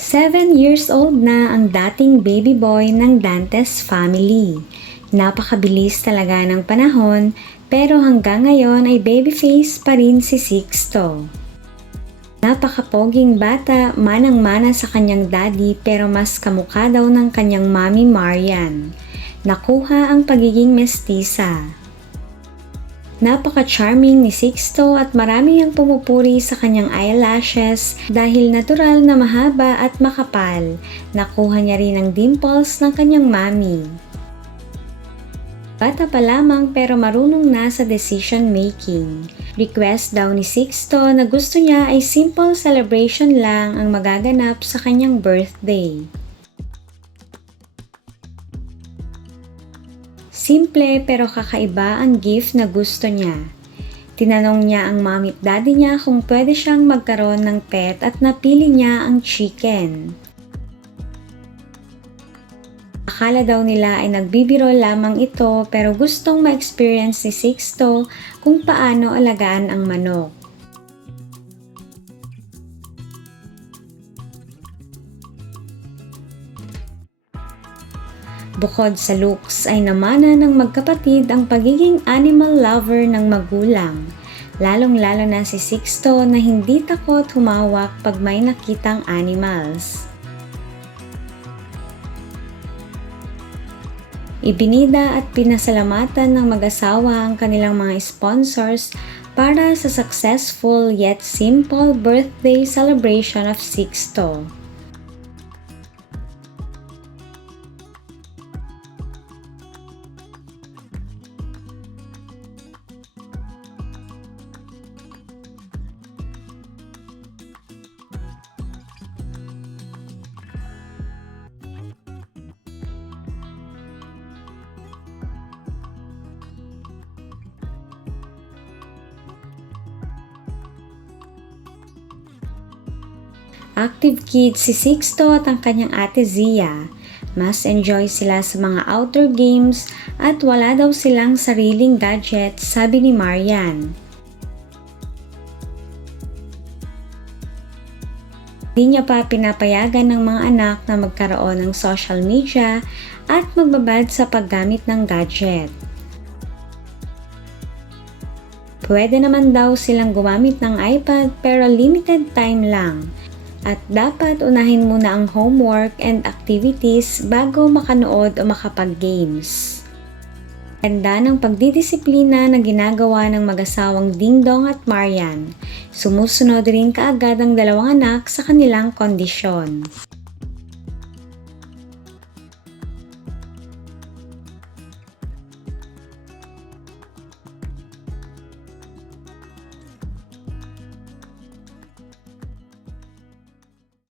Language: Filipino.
7 years old na ang dating baby boy ng Dantes family. Napakabilis talaga ng panahon, pero hanggang ngayon ay babyface pa rin si Sixto. Napakapoging bata, manang-mana sa kanyang daddy pero mas kamukha daw ng kanyang mami Marian. Nakuha ang pagiging mestiza. Napaka-charming ni Sixto at marami ang pumupuri sa kanyang eyelashes dahil natural na mahaba at makapal. Nakuha niya rin ang dimples ng kanyang mami. Bata pa lamang pero marunong na sa decision making. Request daw ni Sixto na gusto niya ay simple celebration lang ang magaganap sa kanyang birthday. Simple pero kakaiba ang gift na gusto niya. Tinanong niya ang mommy at daddy niya kung pwede siyang magkaroon ng pet at napili niya ang chicken. Akala daw nila ay nagbibiro lamang ito pero gustong ma-experience ni Sixto kung paano alagaan ang manok. Bukod sa looks ay namana ng magkapatid ang pagiging animal lover ng magulang, lalong-lalo na si Sixto na hindi takot humawak pag may nakitang animals. Ibinida at pinasalamatan ng mag-asawa ang kanilang mga sponsors para sa successful yet simple birthday celebration of Sixto. Active kid si Sixto at ang kanyang ate Zia. Mas enjoy sila sa mga outdoor games at wala daw silang sariling gadget, sabi ni Marian. Di niya pa pinapayagan ng mga anak na magkaroon ng social media at magbabad sa paggamit ng gadget. Pwede naman daw silang gumamit ng iPad pero limited time lang. At dapat unahin muna ang homework and activities bago makanood o makapag-games. Ganda ng pagdidisiplina na ginagawa ng mag-asawang Dingdong at Marian. Sumusunod rin kaagad ang dalawang anak sa kanilang kondisyon.